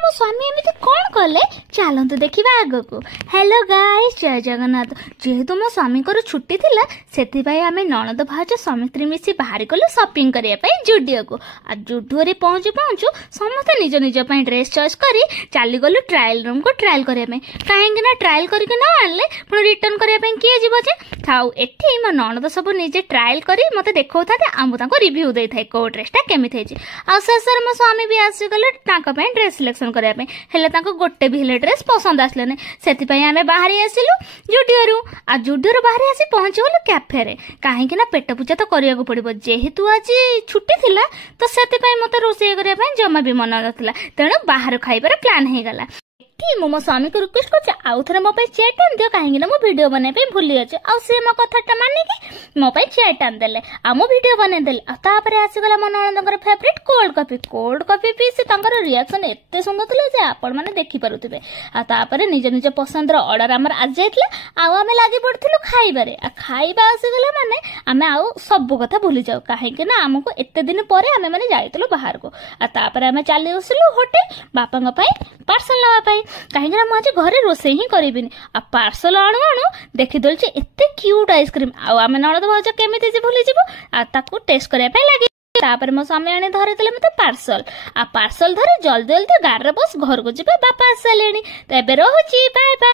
मो स्वामी एमती कौन कले चलतु देखा आग को। हेलो गाइस जय जगन्नाथ। जेहेतु मो स्वामी को छुट्टी थिला से आम नणद भाज समित्री मिसी बाहर गलु शॉपिंग करने जुडियो को। आ जुडियो रे पहुँचु पहुँचु समस्त निज निज ड्रेस चॉइस करी चली गलु ट्रायल रूम को ट्रायल करने कहीं ट्रायल करके न आनले पुणी रिटर्न करने किए जीव जे थाउ एठी मो नणद सब निजे ट्रायल करी मते देखौ था आमु रिव्यू दे थाए को ड्रेसटा केमिति हेछि। आ शेषर मो स्वामी भी आसी गले तांको पे ड्रेस सिलेक्शन करने पे हेले तांको गोटे भी हेले ड्रेस पसंद आसले ने सेति आमे बाहर आसिलु जुडियो आ जुडियो बाहर आसी पहुंची गलु कैफे रे काहे कि ना पेट पूजा तो करिया को पड़िबो जेहेतु आज छुट्टी थिला तो सेति मते रोषेई करने पे जमा भी मन नथिला तेणु बाहर खाइबार प्लान हे गला। मो स्वामी को रिक्वेस्ट कर आउ थे मो चेयर टान दियो कहीं मो वीडियो बनने भूली अच्छे आ मो कथा मानिकी मो चेयर टान देले आ मो वीडियो बने देले तापर आसीगला मो नणंदर फेवरेट कोल्ड कॉफी पी से रिएक्शन एते सुंदर थिले जे आपण माने देखि पारुथिबे। आ तापर निज निज पसंद रो ऑर्डर हमर आ जायतला आ आमे लागि पड़थिलु खाइबारे आ खाइबा आसीगला माने आमे आउ सब कथा भूली जाऊ काहे कि ना हमको एते दिन परे आमे माने जायतलु बाहर को। आ तापर आमे चली आसिलु होटल बापांग पई पार्सल नवा पई कहीं मुझे घरे रोषे ही करी आ पार्सल आणु आणु देखी दे एते क्यूट आइसक्रीम आम नणद भाज केमी भूली जीव टेस्ट करने लगे। तापर मो स्वामी आने धरे देले मते पार्सल आ पार्सल धरे जल्दी जल्दी गाड़ी बस घर को जीवा बापा आस सारे। तो एबे रहुची बाय बाय।